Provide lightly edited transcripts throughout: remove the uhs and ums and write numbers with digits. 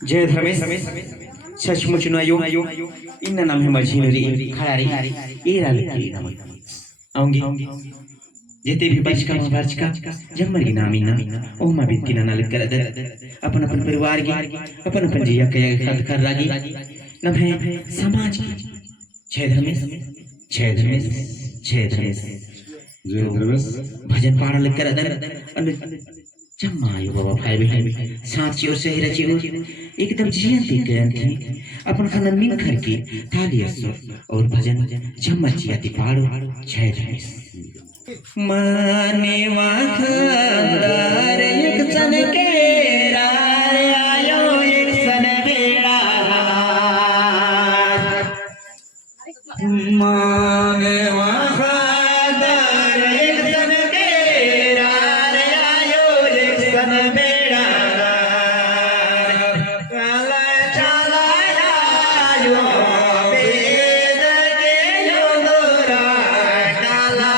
जय धर्मेश सचमुच नुआयो इन नाम है मझीनरी खड़ारी एरा लिखी नाम आऊंगी जेते भी बच का जमर की नामी ना ओ मा बित्ती ना नाल कर दे अपन अपन परिवार की अपन अपन जिया के खत कर रागी नम है समाज की जय धर्मेश जय धर्मेश जय धर्मेश जय धर्मेश भजन पाड़ा लिख कर दे जमायो बाबा भाई बहन साथियों से ही रची हो एकदम जियंती थी अपन खाना मिल कर के थाली असो और भजन जमचियाती पाड़ो जय धर्मेश माने वाखदार एक सन के राय आयो एक सन बेड़ा माने वाखदार एक सन के राय आयो एक सन बेड़ा काला चला आयो वेद के योदरा काला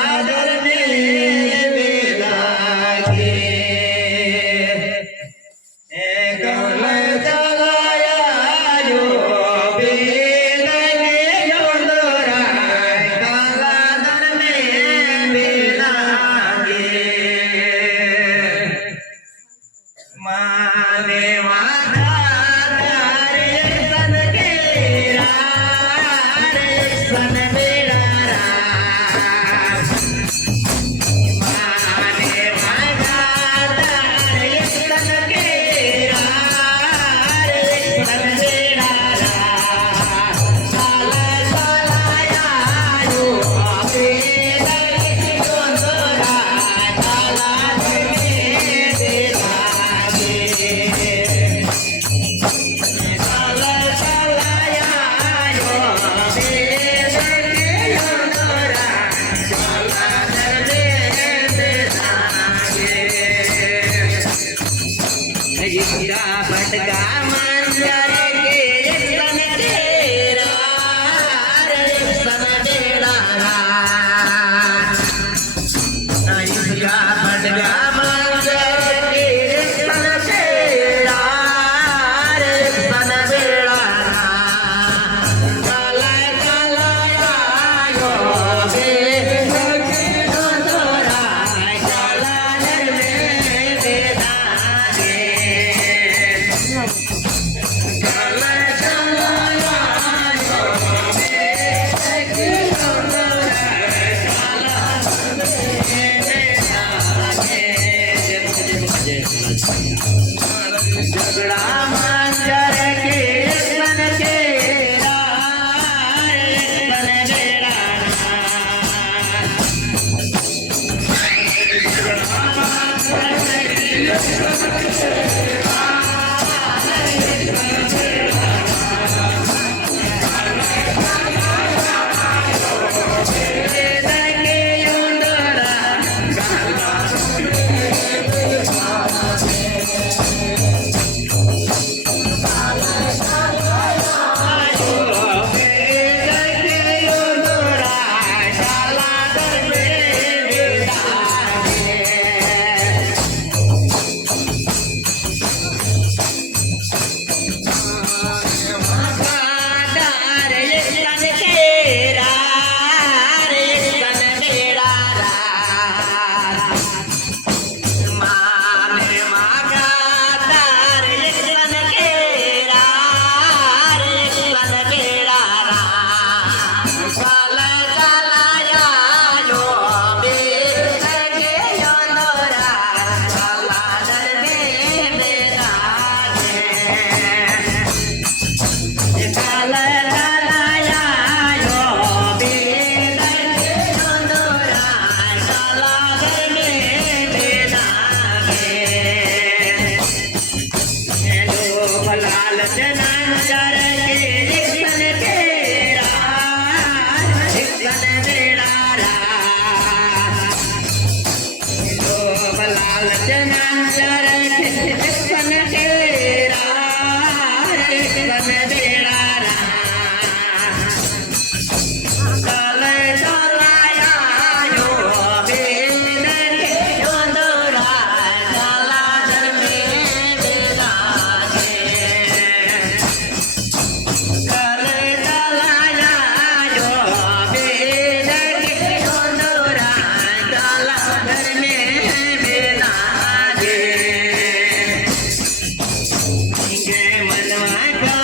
गे मनवा का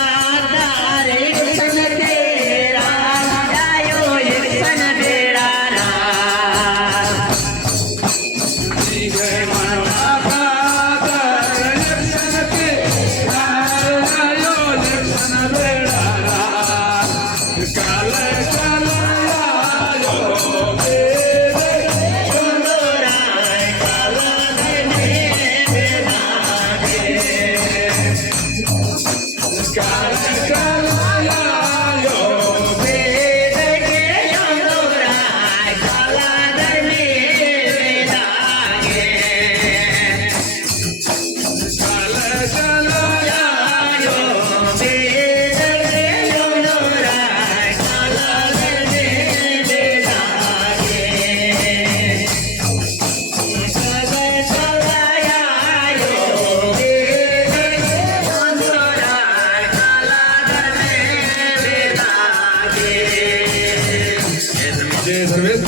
तारे सन तेरा जायो एक सन बेड़ा रात जय मनवा का दर्शन के आयो दर्शन बेड़ा काल काल आयो सुंदराय काला धने काल काल आयो वेद के सुंदराय काला धने वेदागे काल काल आयो वेद के सुंदराय काला धने वेदागे सगय सगायायो वेद के सुंदराय काला धने वेदागे जय सर्वेश